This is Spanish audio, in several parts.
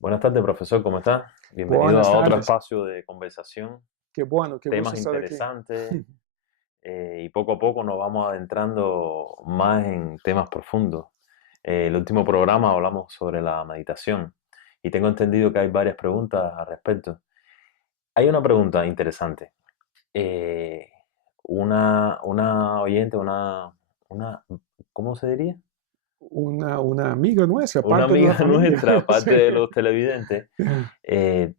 Buenas tardes, profesor, ¿cómo está? Bienvenido Buenas a otro tardes. espacio de conversación, Qué gusto temas estar aquí. interesantes y poco a poco nos vamos adentrando más en temas profundos. El último programa hablamos sobre la meditación y tengo entendido que hay varias preguntas al respecto. Hay una pregunta interesante. Eh, una oyente, una, ¿cómo se diría? Una amiga nuestra, Una parte de la amiga familia. nuestra, Sí. aparte de los televidentes,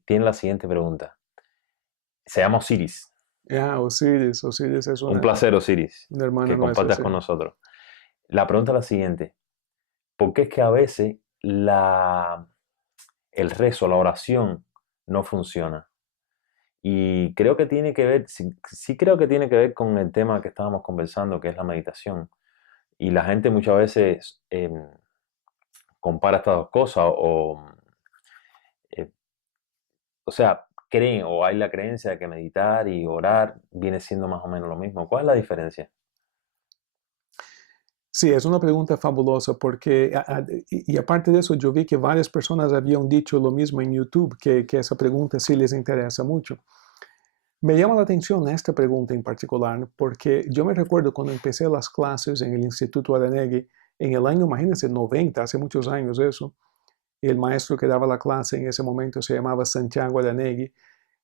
tiene la siguiente pregunta. Se llama Osiris. Osiris. Osiris es Un placer, Osiris, una hermana que nuestra, compartas sí. con nosotros. La pregunta es la siguiente. ¿Por qué es que a veces el rezo, la oración, no funciona? Y creo que tiene que ver, sí creo que tiene que ver con el tema que estábamos conversando, que es la meditación. Y la gente muchas veces compara estas dos cosas eh, o sea, creen o hay la creencia de que meditar y orar viene siendo más o menos lo mismo. ¿Cuál es la diferencia? Sí, es una pregunta fabulosa porque, y aparte de eso, yo vi que varias personas habían dicho lo mismo en YouTube, que esa pregunta sí les interesa mucho. Me llama la atención esta pregunta en particular porque yo me recuerdo cuando empecé las clases en el Instituto Aranegui en el año, imagínense, 90, hace muchos años eso. El maestro que daba la clase en ese momento se llamaba Santiago Aranegui.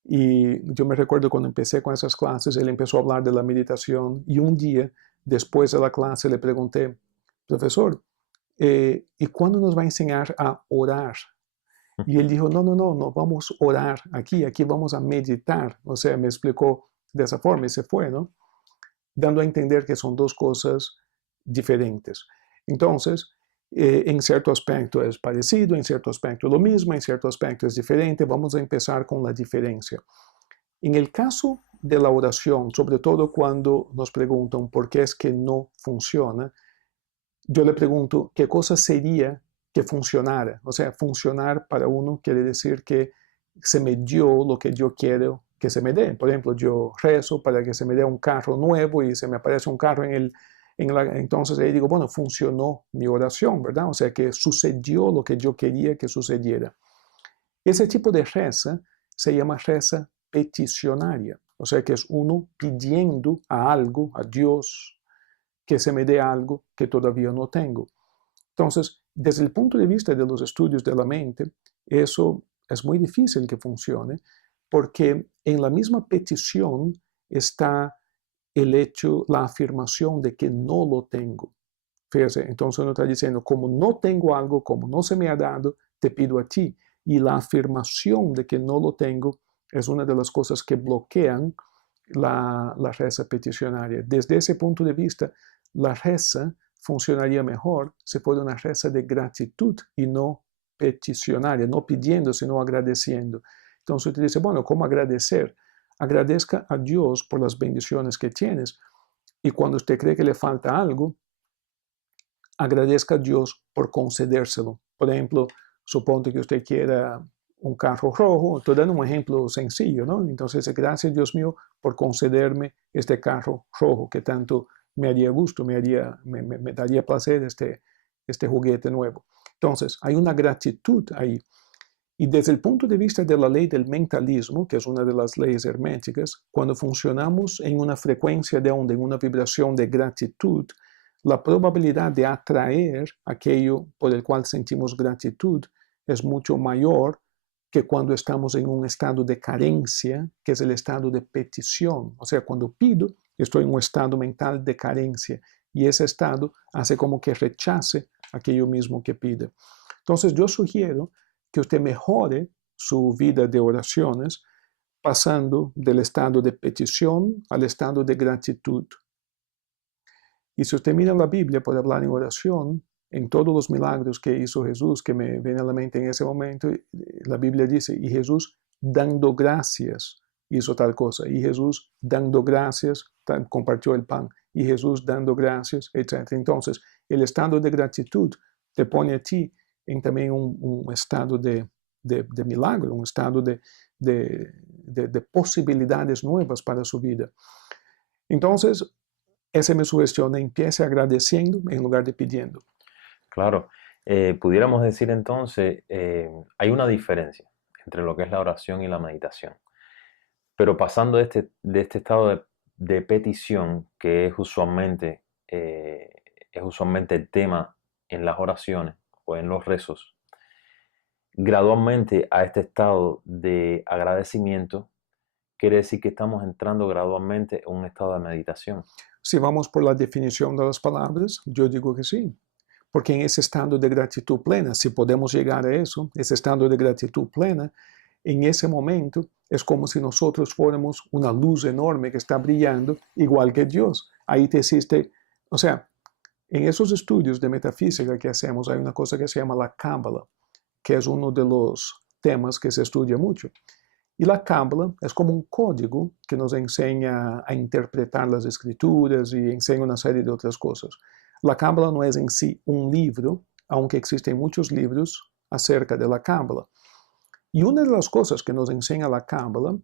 Y yo me recuerdo cuando empecé con esas clases, él empezó a hablar de la meditación. Y un día, después de la clase, le pregunté, profesor, ¿y cuándo nos va a enseñar a orar? Y él dijo, no, no, no, no vamos a orar aquí vamos a meditar. O sea, me explicó de esa forma y se fue, ¿no? Dando a entender que son dos cosas diferentes. Entonces, en cierto aspecto es parecido, en cierto aspecto lo mismo, en cierto aspecto es diferente. Vamos a empezar con la diferencia. En el caso de la oración, sobre todo cuando nos preguntan por qué es que no funciona, yo le pregunto qué cosa sería que funcionara. O sea, funcionar para uno quiere decir que se me dio lo que yo quiero que se me dé. Por ejemplo, yo rezo para que se me dé un carro nuevo y se me aparece un carro entonces ahí digo, bueno, funcionó mi oración, ¿verdad? O sea, que sucedió lo que yo quería que sucediera. Ese tipo de reza se llama reza peticionaria, o sea, que es uno pidiendo a algo, a Dios, que se me dé algo que todavía no tengo. Entonces, desde el punto de vista de los estudios de la mente, eso es muy difícil que funcione porque en la misma petición está el hecho, la afirmación de que no lo tengo. Fíjese, entonces uno está diciendo, como no tengo algo, como no se me ha dado, te pido a ti. Y la afirmación de que no lo tengo es una de las cosas que bloquean la reza peticionaria. Desde ese punto de vista, la reza funcionaría mejor si fuera una reza de gratitud y no peticionaria, no pidiendo, sino agradeciendo. Entonces usted dice, bueno, ¿cómo agradecer? Agradezca a Dios por las bendiciones que tienes. Y cuando usted cree que le falta algo, agradezca a Dios por concedérselo. Por ejemplo, suponte que usted quiera un carro rojo, estoy dando un ejemplo sencillo, ¿no? Entonces, gracias Dios mío por concederme este carro rojo que tanto me haría gusto, me daría placer este juguete nuevo. Entonces, hay una gratitud ahí. Y desde el punto de vista de la ley del mentalismo, que es una de las leyes herméticas, cuando funcionamos en una frecuencia de onda, en una vibración de gratitud, la probabilidad de atraer aquello por el cual sentimos gratitud es mucho mayor que cuando estamos en un estado de carencia, que es el estado de petición. O sea, cuando pido, estoy en un estado mental de carencia y ese estado hace como que rechace aquello mismo que pide. Entonces yo sugiero que usted mejore su vida de oraciones pasando del estado de petición al estado de gratitud. Y si usted mira la Biblia, puede hablar en oración, en todos los milagros que hizo Jesús, que me viene a la mente en ese momento, la Biblia dice, y Jesús dando gracias hizo tal cosa, y Jesús dando gracias compartió el pan, y Jesús dando gracias, etc. Entonces, el estado de gratitud te pone a ti en también un estado de milagro, un estado de posibilidades nuevas para su vida. Entonces, esa es mi sugestión, empiece agradeciendo en lugar de pidiendo. Claro. Pudiéramos decir entonces, hay una diferencia entre lo que es la oración y la meditación. Pero pasando de este estado de petición, que es usualmente el tema en las oraciones o en los rezos, gradualmente a este estado de agradecimiento, quiere decir que estamos entrando gradualmente en un estado de meditación. Si vamos por la definición de las palabras, yo digo que sí. Porque en ese estado de gratitud plena, si podemos llegar a eso, ese estado de gratitud plena, en ese momento es como si nosotros fuéramos una luz enorme que está brillando, igual que Dios. Ahí te existe, o sea, en esos estudios de metafísica que hacemos hay una cosa que se llama la Cábala, que es uno de los temas que se estudia mucho. Y la Cábala es como un código que nos enseña a interpretar las escrituras y enseña una serie de otras cosas. La Cábala no es en sí un libro, aunque existen muchos libros acerca de la Cábala. Y una de las cosas que nos enseña la Cábala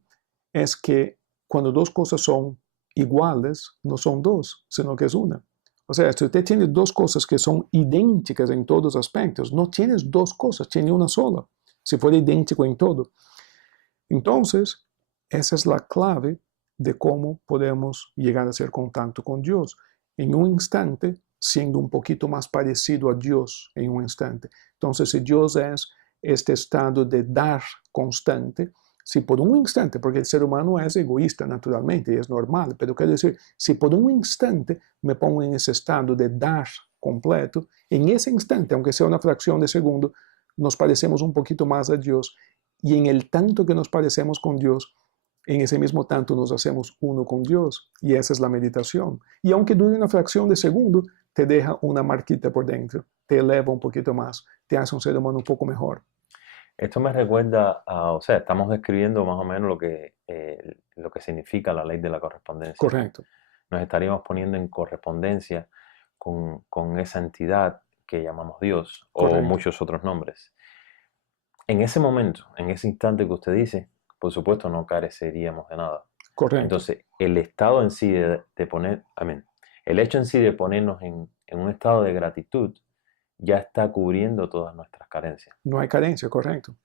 es que cuando dos cosas son iguales, no son dos, sino que es una. O sea, si usted tiene dos cosas que son idénticas en todos aspectos, no tienes dos cosas, tiene una sola, si fuera idéntico en todo. Entonces, esa es la clave de cómo podemos llegar a hacer contacto con Dios. En un instante, siendo un poquito más parecido a Dios en un instante. Entonces, si Dios es este estado de dar constante, si por un instante, porque el ser humano es egoísta naturalmente y es normal, pero quiero decir, si por un instante me pongo en ese estado de dar completo, en ese instante, aunque sea una fracción de segundo, nos parecemos un poquito más a Dios. Y en el tanto que nos parecemos con Dios, en ese mismo tanto nos hacemos uno con Dios. Y esa es la meditación. Y aunque dure una fracción de segundo, te deja una marquita por dentro, te eleva un poquito más, te hace un ser humano un poco mejor. Esto me recuerda o sea, estamos describiendo más o menos lo que significa la ley de la correspondencia. Correcto. Nos estaríamos poniendo en correspondencia con esa entidad que llamamos Dios Correcto. O muchos otros nombres. En ese momento, en ese instante que usted dice, por supuesto no careceríamos de nada. Correcto. Entonces, el estado en sí el hecho en sí de ponernos en un estado de gratitud ya está cubriendo todas nuestras carencias. No hay carencia, correcto.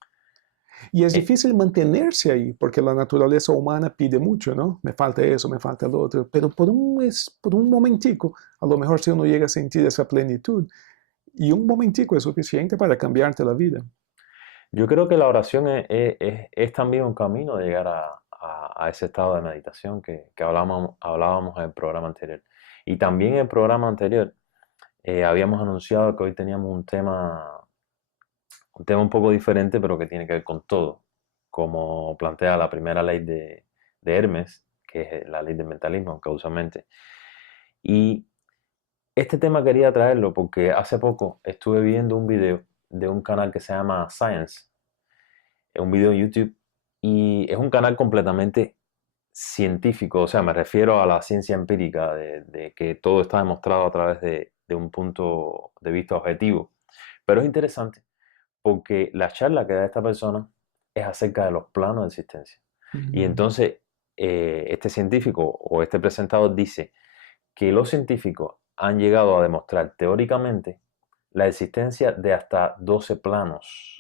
Y es difícil mantenerse ahí, porque la naturaleza humana pide mucho, ¿no? Me falta eso, me falta lo otro, pero por un momentico, a lo mejor si uno llega a sentir esa plenitud, y un momentico es suficiente para cambiarte la vida. Yo creo que la oración es también un camino de llegar a ese estado de meditación que hablábamos en el programa anterior. Y también en el programa anterior habíamos anunciado que hoy teníamos un tema un poco diferente, pero que tiene que ver con todo, como plantea la primera ley de Hermes, que es la ley del mentalismo, causalmente. Y este tema quería traerlo porque hace poco estuve viendo un video de un canal que se llama Science, es un video en YouTube, y es un canal completamente científico, o sea, me refiero a la ciencia empírica, de que todo está demostrado a través de un punto de vista objetivo. Pero es interesante porque la charla que da esta persona es acerca de los planos de existencia. Y entonces, este científico o este presentador dice que los científicos han llegado a demostrar teóricamente la existencia de hasta 12 planos.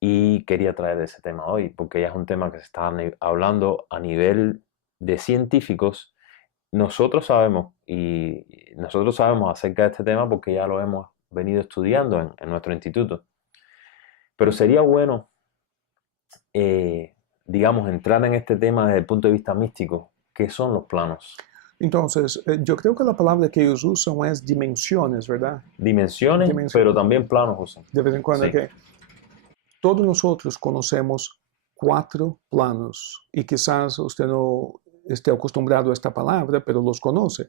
Y quería traer ese tema hoy, porque ya es un tema que se está hablando a nivel de científicos. Nosotros sabemos acerca de este tema porque ya lo hemos venido estudiando en nuestro instituto. Pero sería bueno, digamos, entrar en este tema desde el punto de vista místico. ¿Qué son los planos? Entonces, yo creo que la palabra que ellos usan es dimensiones, ¿verdad? Dimensiones, pero también planos usan. De vez en cuando, Sí. que todos nosotros conocemos 4 planos y quizás usted no esté acostumbrado a esta palabra, pero los conoce.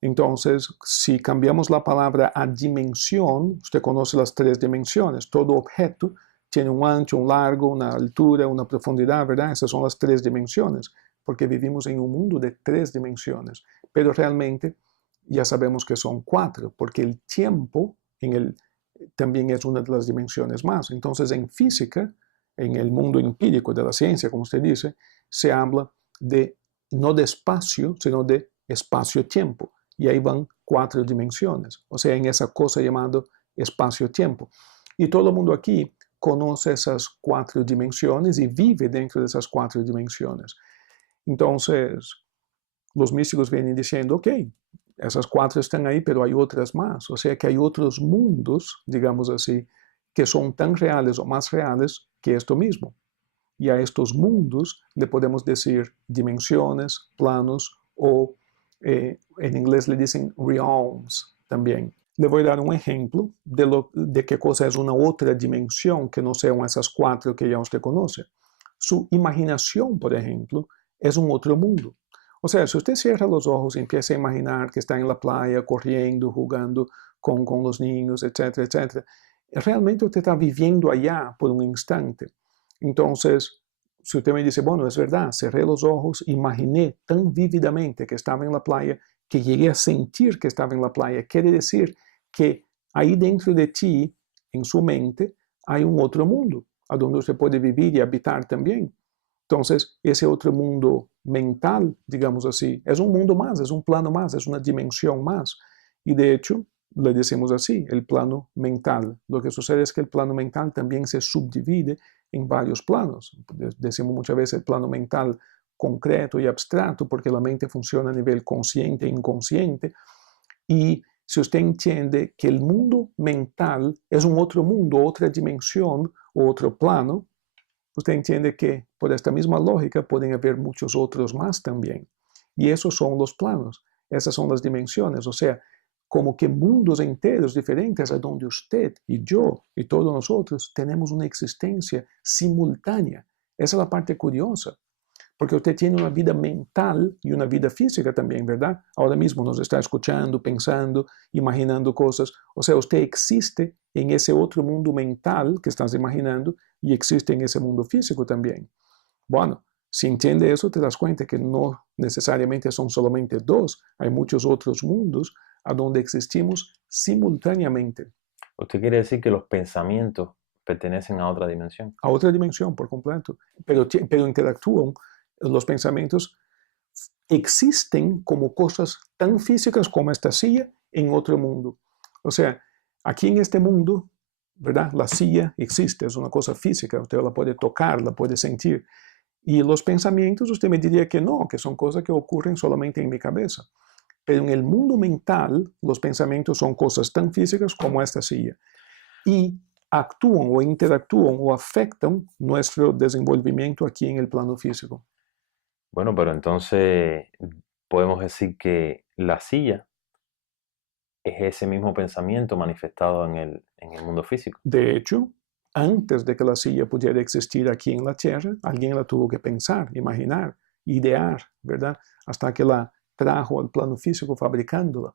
Entonces, si cambiamos la palabra a dimensión, usted conoce las 3 dimensiones. Todo objeto tiene un ancho, un largo, una altura, una profundidad, ¿verdad? Esas son las 3 dimensiones, porque vivimos en un mundo de 3 dimensiones. Pero realmente ya sabemos que son 4, porque el tiempo también es una de las dimensiones más. Entonces, en física, en el mundo empírico de la ciencia, como usted dice, se habla no de espacio, sino de espacio-tiempo. Y ahí van 4 dimensiones. O sea, en esa cosa llamada espacio-tiempo. Y todo el mundo aquí conoce esas 4 dimensiones y vive dentro de esas 4 dimensiones. Entonces, los místicos vienen diciendo, ok, esas 4 están ahí, pero hay otras más. O sea que hay otros mundos, digamos así, que son tan reales o más reales que esto mismo. Y a estos mundos le podemos decir dimensiones, planos o en inglés le dicen realms también. Le voy a dar un ejemplo de qué cosa es una otra dimensión que no sean esas 4 que ya usted conoce. Su imaginación, por ejemplo, es un otro mundo. O sea, si usted cierra los ojos y empieza a imaginar que está en la playa, corriendo, jugando con los niños, etcétera, etcétera, realmente usted está viviendo allá por un instante. Entonces, si usted me dice, bueno, es verdad, cerré los ojos, imaginé tan vívidamente que estaba en la playa, que llegué a sentir que estaba en la playa, quiere decir que ahí dentro de ti, en su mente, hay un otro mundo, a donde usted puede vivir y habitar también. Entonces, ese otro mundo mental, digamos así, es un mundo más, es un plano más, es una dimensión más. Y de hecho, le decimos así, el plano mental. Lo que sucede es que el plano mental también se subdivide en varios planos. Decimos muchas veces el plano mental concreto y abstracto, porque la mente funciona a nivel consciente e inconsciente. Y si usted entiende que el mundo mental es un otro mundo, otra dimensión o otro plano, usted entiende que por esta misma lógica pueden haber muchos otros más también. Y esos son los planos, esas son las dimensiones, o sea, como que mundos enteros diferentes a donde usted y yo y todos nosotros tenemos una existencia simultánea. Esa es la parte curiosa, porque usted tiene una vida mental y una vida física también, ¿verdad? Ahora mismo nos está escuchando, pensando, imaginando cosas. O sea, usted existe en ese otro mundo mental que estás imaginando y existe en ese mundo físico también. Bueno, si entiende eso, te das cuenta que no necesariamente son solamente 2, hay muchos otros mundos a donde existimos simultáneamente. ¿Usted quiere decir que los pensamientos pertenecen a otra dimensión? A otra dimensión por completo, pero interactúan. Los pensamientos existen como cosas tan físicas como esta silla en otro mundo. O sea, aquí en este mundo, ¿verdad? La silla existe, es una cosa física, usted la puede tocar, la puede sentir. Y los pensamientos, usted me diría que no, que son cosas que ocurren solamente en mi cabeza. Pero en el mundo mental, los pensamientos son cosas tan físicas como esta silla. Y actúan o interactúan o afectan nuestro desenvolvimiento aquí en el plano físico. Bueno, pero entonces podemos decir que la silla es ese mismo pensamiento manifestado en el mundo físico. De hecho, antes de que la silla pudiera existir aquí en la Tierra, alguien la tuvo que pensar, imaginar, idear, ¿verdad? Hasta que la trajo al plano físico fabricándola.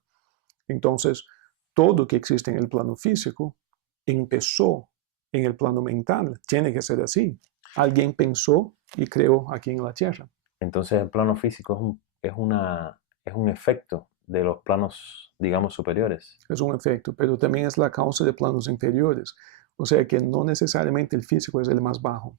Entonces, todo que existe en el plano físico empezó en el plano mental. Tiene que ser así. Alguien pensó y creó aquí en la Tierra. Entonces el plano físico es un efecto de los planos, digamos, superiores. Es un efecto, pero también es la causa de planos inferiores. O sea que no necesariamente el físico es el más bajo,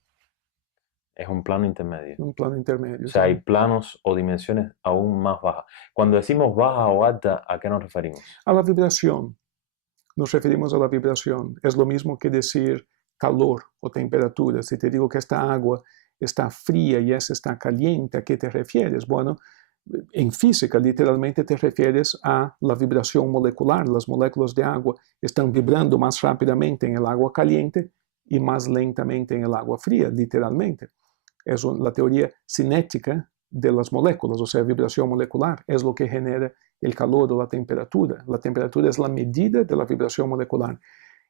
Es un plano intermedio. un plano intermedio. O sea, ¿Sí? hay planos o dimensiones aún más bajas. Cuando decimos baja o alta, ¿a qué nos referimos? A la vibración, nos referimos a la vibración. Es lo mismo que decir calor o temperatura. Si te digo que esta agua está fría y esa está caliente, ¿a qué te refieres? Bueno, en física literalmente te refieres a la vibración molecular. Las moléculas de agua están vibrando más rápidamente en el agua caliente y más lentamente en el agua fría, literalmente. Es la teoría cinética de las moléculas, o sea, vibración molecular, es lo que genera el calor o la temperatura. La temperatura es la medida de la vibración molecular.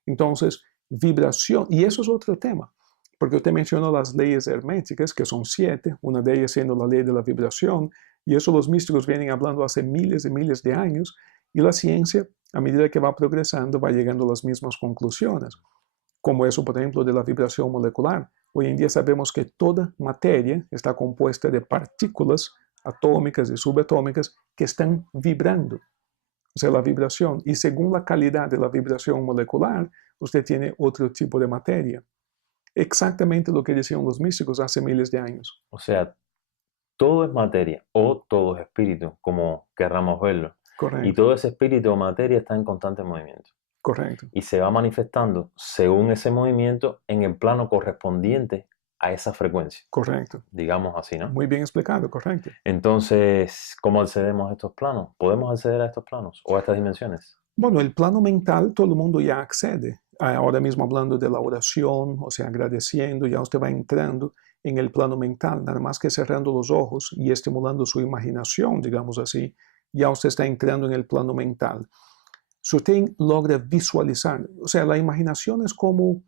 Entonces, vibración, y eso es otro tema, porque usted mencionó las leyes herméticas, que son 7, una de ellas siendo la ley de la vibración, y eso los místicos vienen hablando hace miles y miles de años, y la ciencia, a medida que va progresando, va llegando a las mismas conclusiones, como eso, por ejemplo, de la vibración molecular. Hoy en día sabemos que toda materia está compuesta de partículas atómicas y subatómicas que están vibrando, o sea, la vibración. Y según la calidad de la vibración molecular, usted tiene otro tipo de materia. Exactamente lo que decían los místicos hace miles de años. O sea, todo es materia o todo es espíritu, como querramos verlo. Y Correcto, todo ese espíritu o materia está en constante movimiento. Correcto. y se va manifestando según ese movimiento en el plano correspondiente a esa frecuencia, Correcto. digamos así, ¿no? Muy bien explicado, correcto. Entonces, ¿cómo accedemos a estos planos? ¿Podemos acceder a estos planos o a estas dimensiones? Bueno, el plano mental todo el mundo ya accede. Ahora mismo hablando de la oración, o sea, agradeciendo, ya usted va entrando en el plano mental, nada más que cerrando los ojos y estimulando su imaginación, digamos así, ya usted está entrando en el plano mental. Si usted logra visualizar, o sea, la imaginación es como,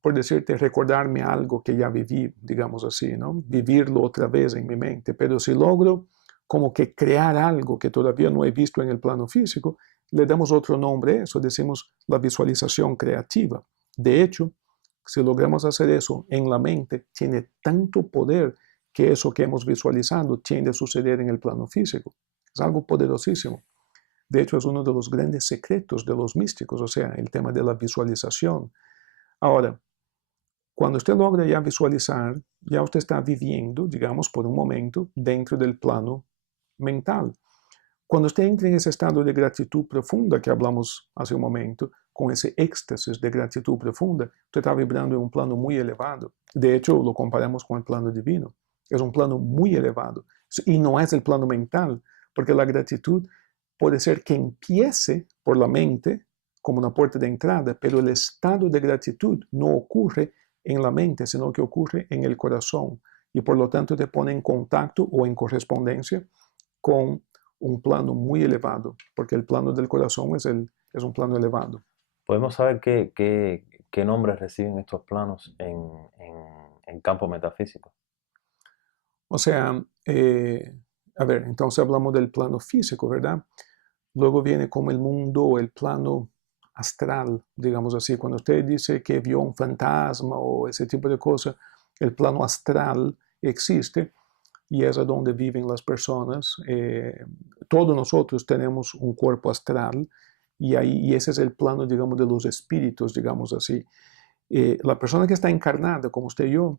por decirte, recordarme algo que ya viví, digamos así, ¿no? Vivirlo otra vez en mi mente, pero si logro como que crear algo que todavía no he visto en el plano físico, le damos otro nombre a eso, decimos la visualización creativa. De hecho, si logramos hacer eso en la mente, tiene tanto poder que eso que hemos visualizado tiende a suceder en el plano físico. Es algo poderosísimo. De hecho, es uno de los grandes secretos de los místicos, o sea, el tema de la visualización. Ahora, cuando usted logra ya visualizar, ya usted está viviendo, digamos, por un momento dentro del plano mental. Cuando usted entra en ese estado de gratitud profunda que hablamos hace un momento, con ese éxtasis de gratitud profunda, usted está vibrando en un plano muy elevado. De hecho, lo comparamos con el plano divino. Es un plano muy elevado. Y no es el plano mental, porque la gratitud puede ser que empiece por la mente como una puerta de entrada, pero el estado de gratitud no ocurre en la mente, sino que ocurre en el corazón. Y por lo tanto te pone en contacto o en correspondencia con un plano muy elevado, porque el plano del corazón es un plano elevado. ¿Podemos saber qué nombres reciben estos planos en campo metafísico? O sea, a ver, entonces hablamos del plano físico, ¿verdad? Luego viene como el mundo o el plano astral, digamos así. Cuando usted dice que vio un fantasma o ese tipo de cosas, el plano astral existe y es a donde viven las personas. Todos nosotros tenemos un cuerpo astral y ese es el plano, digamos, de los espíritus, digamos así. La persona que está encarnada, como usted y yo,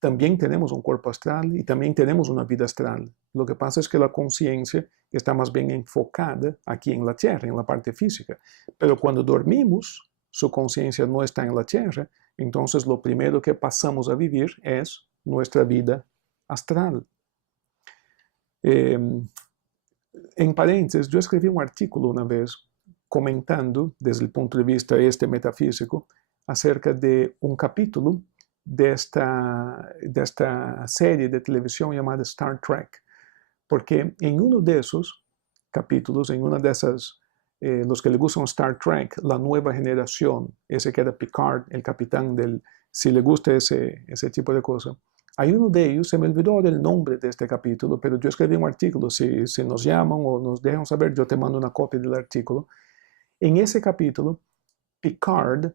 también tenemos un cuerpo astral y también tenemos una vida astral. Lo que pasa es que la conciencia está más bien enfocada aquí en la Tierra, en la parte física. Pero cuando dormimos, su conciencia no está en la Tierra, entonces lo primero que pasamos a vivir es nuestra vida astral. En paréntesis, yo escribí un artículo una vez comentando desde el punto de vista metafísico acerca de un capítulo de esta serie de televisión llamada Star Trek, porque en uno de esos capítulos, en una de esas, los que le gustan Star Trek, la nueva generación, ese que era Picard, el capitán del, si le gusta ese tipo de cosas, hay uno de ellos, se me olvidó el nombre de este capítulo, pero yo escribí un artículo, si nos llaman o nos dejan saber, yo te mando una copia del artículo. En ese capítulo, Picard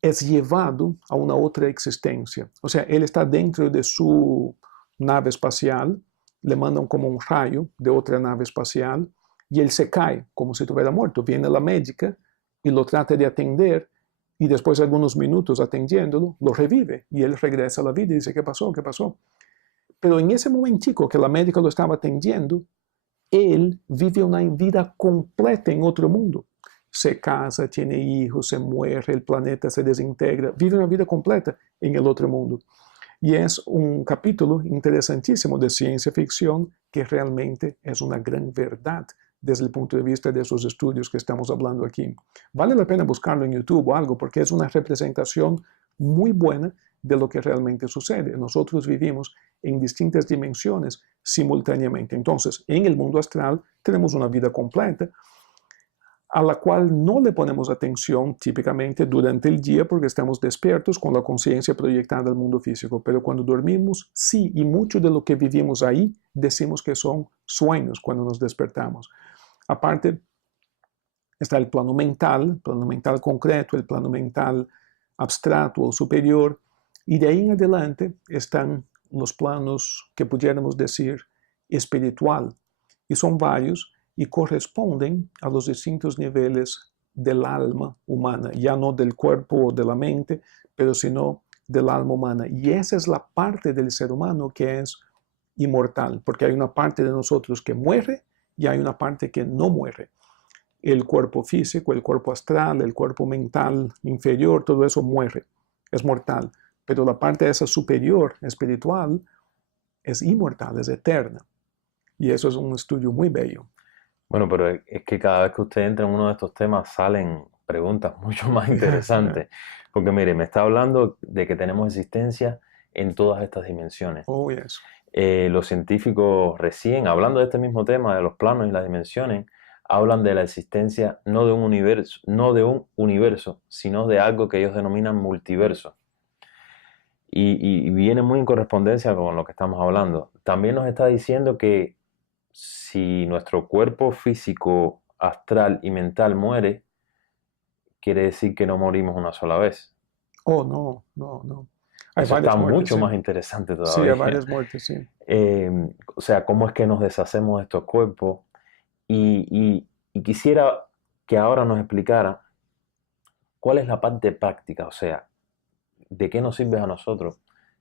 es llevado a una otra existencia. O sea, él está dentro de su nave espacial, le mandan como un rayo de otra nave espacial y él se cae como si estuviera muerto. Viene la médica y lo trata de atender y después de algunos minutos atendiéndolo, lo revive y él regresa a la vida y dice, ¿qué pasó? ¿Qué pasó? Pero en ese momentico que la médica lo estaba atendiendo, él vive una vida completa en otro mundo. Se casa, tiene hijos, se muere, el planeta se desintegra, vive una vida completa en el otro mundo. Y es un capítulo interesantísimo de ciencia ficción que realmente es una gran verdad desde el punto de vista de esos estudios que estamos hablando aquí. Vale la pena buscarlo en YouTube o algo porque es una representación muy buena de lo que realmente sucede. Nosotros vivimos en distintas dimensiones simultáneamente. Entonces, en el mundo astral tenemos una vida completa a la cual no le ponemos atención típicamente durante el día porque estamos despiertos con la conciencia proyectada al mundo físico, pero cuando dormimos, sí, y mucho de lo que vivimos ahí decimos que son sueños cuando nos despertamos. Aparte, está el plano mental concreto, el plano mental abstracto o superior, y de ahí en adelante están los planos que pudiéramos decir espiritual, y son varios, y corresponden a los distintos niveles del alma humana, ya no del cuerpo o de la mente, pero sino del alma humana. Y esa es la parte del ser humano que es inmortal, porque hay una parte de nosotros que muere y hay una parte que no muere. el cuerpo físico, el cuerpo astral, el cuerpo mental inferior, todo eso muere, es mortal. Pero la parte esa superior, espiritual, es inmortal, es eterna. Y eso es un estudio muy bello. Bueno, pero es que cada vez que usted entra en uno de estos temas salen preguntas mucho más interesantes. Porque mire, me está hablando de que tenemos existencia en todas estas dimensiones. Oh, yes. Los científicos recién, hablando de este mismo tema, de los planos y las dimensiones, hablan de la existencia no de un universo, sino de algo que ellos denominan multiverso. Y viene muy en correspondencia con lo que estamos hablando. También nos está diciendo que si nuestro cuerpo físico, astral y mental muere, quiere decir que no morimos una sola vez. Oh, no, no, no. Hay Eso está varias muertes, mucho sí. más interesante Sí, hay todavía. varias muertes, sí. O sea, cómo es que nos deshacemos de estos cuerpos. Y quisiera que ahora nos explicara cuál es la parte práctica, o sea, de qué nos sirve a nosotros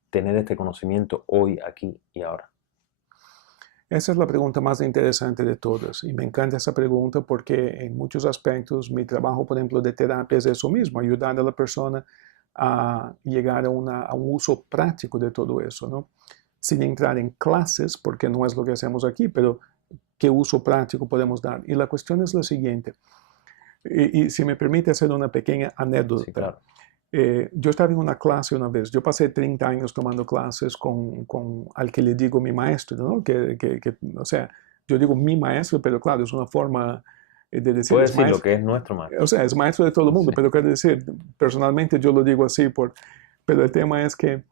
tener este conocimiento hoy, aquí y ahora. Esa es la pregunta más interesante de todas y me encanta esa pregunta porque en muchos aspectos mi trabajo, por ejemplo, de terapia es eso mismo, ayudar a la persona a llegar a un uso práctico de todo eso, ¿no? Sin entrar en clases, porque no es lo que hacemos aquí, pero ¿qué uso práctico podemos dar? Y la cuestión es la siguiente, y si me permite hacer una pequeña anécdota. Sí, claro. Yo estaba en una clase una vez, yo pasé 30 años tomando clases con al que le digo mi maestro, ¿no? O sea, yo digo mi maestro, pero claro, es una forma de decir, Puede es decir lo maestro, que es nuestro maestro. o sea, es maestro de todo el mundo, Sí. pero quiero decir, personalmente yo lo digo así, pero el tema es que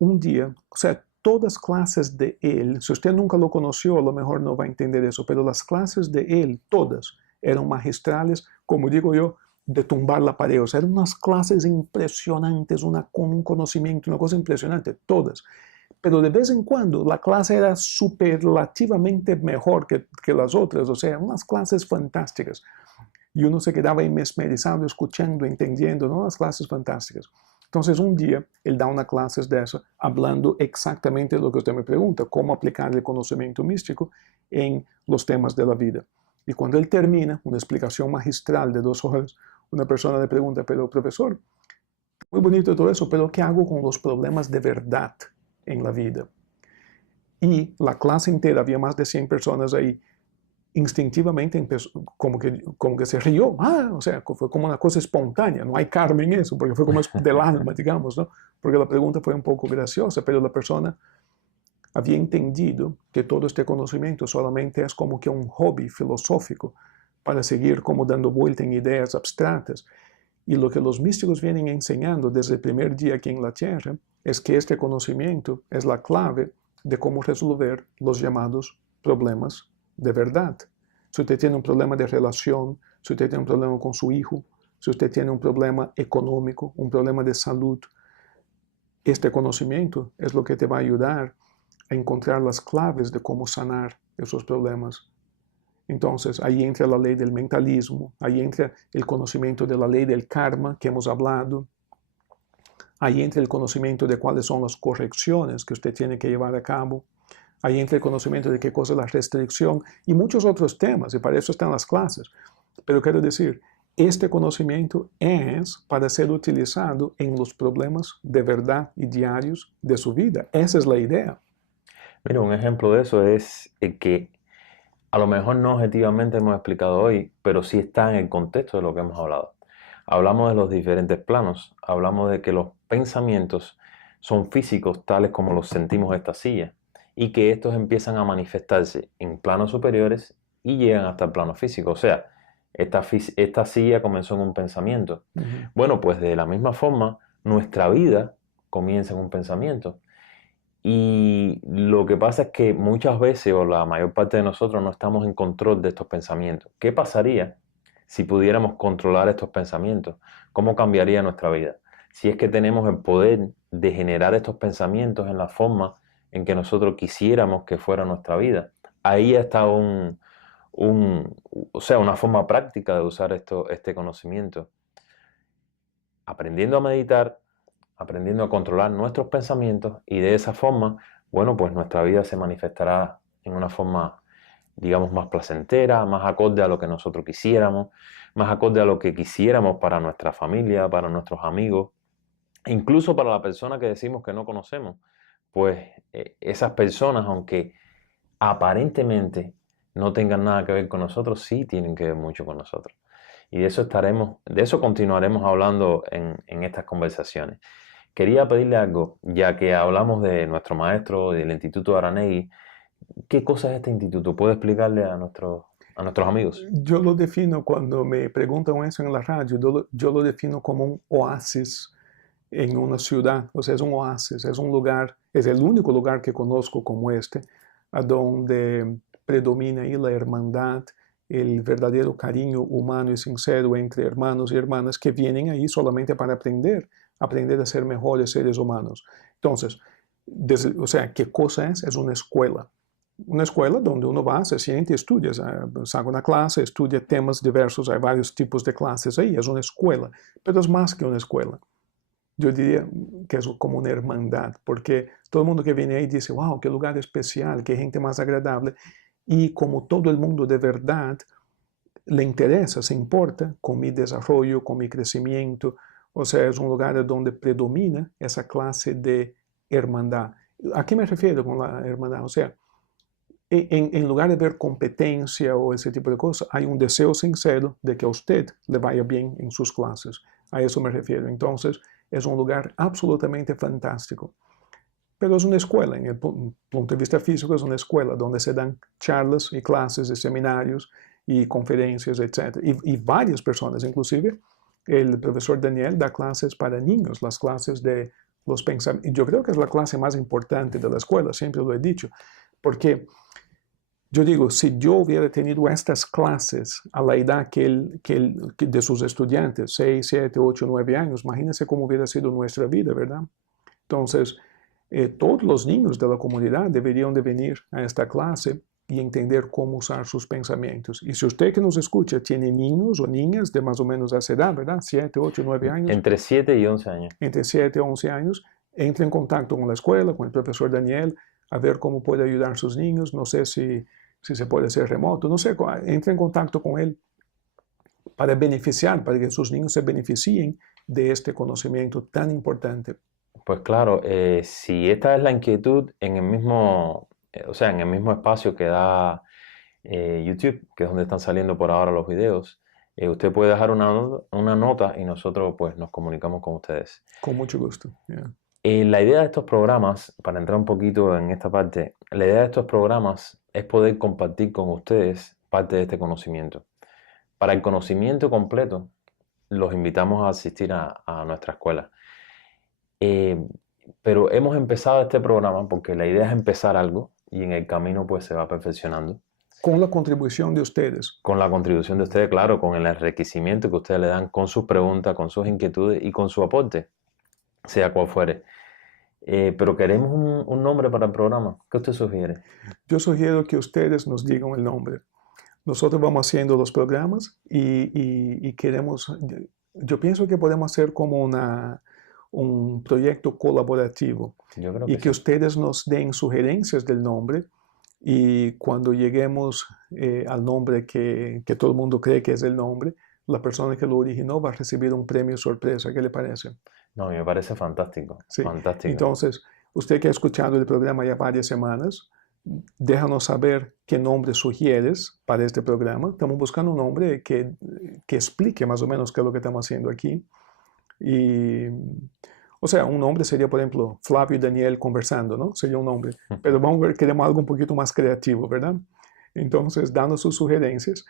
un día, o sea, todas clases de él, si usted nunca lo conoció, a lo mejor no va a entender eso, pero las clases de él, todas, eran magistrales, como digo yo, de tumbar la pared. O sea, eran unas clases impresionantes, con un conocimiento, una cosa impresionante, todas. Pero de vez en cuando la clase era superlativamente mejor que las otras, o sea, unas clases fantásticas. Y uno se quedaba ahí mesmerizado, escuchando, entendiendo, ¿no? Las clases fantásticas. Entonces, un día, él da una clase de eso, hablando exactamente de lo que usted me pregunta, cómo aplicar el conocimiento místico en los temas de la vida. Y cuando él termina, una explicación magistral de 2 horas, una persona le pregunta, pero profesor, muy bonito todo eso, pero ¿qué hago con los problemas de verdad en la vida? Y la clase entera, había más de 100 personas ahí, instintivamente empezó, como que se rió. O sea, fue como una cosa espontánea. No hay karma en eso, porque fue como del alma, digamos, ¿no? Porque la pregunta fue un poco graciosa, pero la persona había entendido que todo este conocimiento solamente es como que un hobby filosófico para seguir como dando vuelta en ideas abstractas. Y lo que los místicos vienen enseñando desde el primer día aquí en la Tierra es que este conocimiento es la clave de cómo resolver los llamados problemas de verdad. Si usted tiene un problema de relación, si usted tiene un problema con su hijo, si usted tiene un problema económico, un problema de salud, este conocimiento es lo que te va a ayudar a encontrar las claves de cómo sanar esos problemas. Entonces, ahí entra la ley del mentalismo, ahí entra el conocimiento de la ley del karma que hemos hablado, ahí entra el conocimiento de cuáles son las correcciones que usted tiene que llevar a cabo, ahí entra el conocimiento de qué cosa es la restricción y muchos otros temas, y para eso están las clases. Pero quiero decir, este conocimiento es para ser utilizado en los problemas de verdad y diarios de su vida. Esa es la idea. Mira, un ejemplo de eso es que a lo mejor no objetivamente hemos explicado hoy, pero sí está en el contexto de lo que hemos hablado. Hablamos de los diferentes planos, hablamos de que los pensamientos son físicos tales como los sentimos esta silla y que estos empiezan a manifestarse en planos superiores y llegan hasta el plano físico. O sea, esta silla comenzó en un pensamiento. Bueno, pues de la misma forma, nuestra vida comienza en un pensamiento. Y lo que pasa es que muchas veces, o la mayor parte de nosotros, no estamos en control de estos pensamientos. ¿Qué pasaría si pudiéramos controlar estos pensamientos? ¿Cómo cambiaría nuestra vida? Si es que tenemos el poder de generar estos pensamientos en la forma en que nosotros quisiéramos que fuera nuestra vida. Ahí está o sea, una forma práctica de usar este conocimiento. Aprendiendo a meditar, aprendiendo a controlar nuestros pensamientos y de esa forma, bueno, pues nuestra vida se manifestará en una forma digamos, más placentera, más acorde a lo que nosotros quisiéramos, más acorde a lo que quisiéramos para nuestra familia, para nuestros amigos, incluso para la persona que decimos que no conocemos. Pues esas personas, aunque aparentemente no tengan nada que ver con nosotros, sí tienen que ver mucho con nosotros. Y de eso continuaremos hablando en estas conversaciones. Quería pedirle algo, ya que hablamos de nuestro maestro, del Instituto Aranegui. ¿Qué cosa es este instituto? ¿Puede explicarle a nuestros amigos? Yo lo defino, cuando me preguntan eso en la radio, yo lo defino como un oasis en una ciudad. O sea, es un oasis, es un lugar, es el único lugar que conozco como este, a donde predomina ahí la hermandad, el verdadero cariño humano y sincero entre hermanos y hermanas que vienen ahí solamente para aprender a ser mejores seres humanos. Entonces, o sea, ¿qué cosa es? Es una escuela. Una escuela donde uno va, se siente y estudia, saca una clase, estudia temas diversos, hay varios tipos de clases ahí, es una escuela, pero es más que una escuela. Yo diría que es como una hermandad, porque todo el mundo que viene ahí dice, wow, qué lugar especial, qué gente más agradable, y como todo el mundo de verdad le interesa, se importa con mi desarrollo, con mi crecimiento, o sea, es un lugar donde predomina esa clase de hermandad. ¿A qué me refiero con la hermandad? O sea, en lugar de ver competencia o ese tipo de cosas, hay un deseo sincero de que a usted le vaya bien en sus clases. A eso me refiero. Entonces, es un lugar absolutamente fantástico. Pero es una escuela, en el punto de vista físico, es una escuela donde se dan charlas y clases y seminarios y conferencias, etc. Y varias personas, inclusive el profesor Daniel da clases para niños, las clases de los pensamientos. Yo creo que es la clase más importante de la escuela, siempre lo he dicho, porque yo digo, si yo hubiera tenido estas clases a la edad de sus estudiantes, 6, 7, 8, 9 años, imagínense cómo hubiera sido nuestra vida, ¿verdad? Entonces, todos los niños de la comunidad deberían de venir a esta clase y entender cómo usar sus pensamientos. Y si usted que nos escucha tiene niños o niñas de más o menos esa edad, ¿verdad? 7, 8, 9 años. Entre 7 y 11 años. Entre 7 y 11 años, entre en contacto con la escuela, con el profesor Daniel, a ver cómo puede ayudar a sus niños. No sé si se puede hacer remoto, no sé, entre en contacto con él para beneficiar, para que sus niños se beneficien de este conocimiento tan importante. Pues claro, si esta es la inquietud en el mismo, o sea, en el mismo espacio que da YouTube, que es donde están saliendo por ahora los videos, usted puede dejar una nota y nosotros pues nos comunicamos con ustedes. Con mucho gusto. Yeah. La idea de estos programas, para entrar un poquito en esta parte, la idea de estos programas es poder compartir con ustedes parte de este conocimiento. Para el conocimiento completo, los invitamos a asistir a nuestra escuela. Pero hemos empezado este programa porque la idea es empezar algo y en el camino pues se va perfeccionando. Con la contribución de ustedes. Con la contribución de ustedes, claro, con el enriquecimiento que ustedes le dan con sus preguntas, con sus inquietudes y con su aporte, sea cual fuere. Pero queremos un nombre para el programa. ¿Qué usted sugiere? Yo sugiero que ustedes nos digan el nombre. Nosotros vamos haciendo los programas y queremos, yo pienso que podemos hacer como un proyecto colaborativo. Yo creo y que sí. ustedes nos den sugerencias del nombre y cuando lleguemos al nombre que todo el mundo cree que es el nombre, la persona que lo originó va a recibir un premio sorpresa. ¿Qué le parece? No, me parece fantástico. Sí. Fantástico. Entonces, usted que ha escuchado el programa ya varias semanas, déjanos saber qué nombre sugieres para este programa. Estamos buscando un nombre que explique más o menos qué es lo que estamos haciendo aquí. Y, o sea, un nombre sería, por ejemplo, Flavio y Daniel conversando, ¿no? Sería un nombre. Pero vamos a ver, queremos algo un poquito más creativo, ¿verdad? Entonces, danos sus sugerencias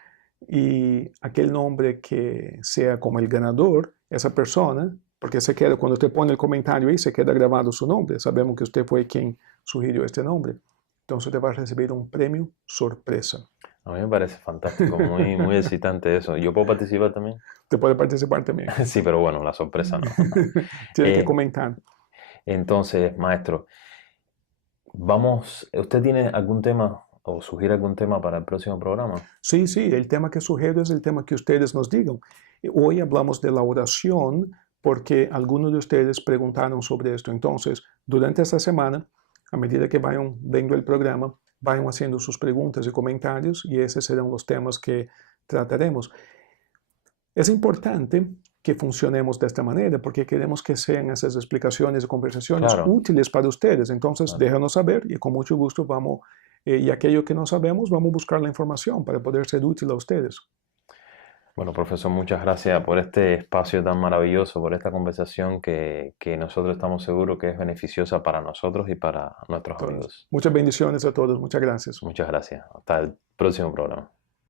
y aquel nombre que sea como el ganador, esa persona, porque se queda, cuando usted pone el comentario ahí, se queda grabado su nombre. Sabemos que usted fue quien sugirió este nombre. Entonces usted va a recibir un premio sorpresa. A mí me parece fantástico, muy, muy excitante eso. ¿Yo puedo participar también? Usted puede participar también. Sí, pero bueno, la sorpresa no. Tiene que comentar. Entonces, maestro, ¿usted tiene algún tema o sugiere algún tema para el próximo programa? Sí, el tema que sugiero es el tema que ustedes nos digan. Hoy hablamos de la oración porque algunos de ustedes preguntaron sobre esto. Entonces, durante esta semana, a medida que vayan viendo el programa, vayan haciendo sus preguntas y comentarios y esos serán los temas que trataremos. Es importante que funcionemos de esta manera porque queremos que sean esas explicaciones y conversaciones Claro, útiles para ustedes. Entonces, claro. déjanos saber y con mucho gusto vamos, y aquello que no sabemos, vamos a buscar la información para poder ser útil a ustedes. Bueno, profesor, muchas gracias por este espacio tan maravilloso, por esta conversación que nosotros estamos seguros que es beneficiosa para nosotros y para nuestros Entonces, amigos. muchas bendiciones a todos. Muchas gracias. Muchas gracias. Hasta el próximo programa.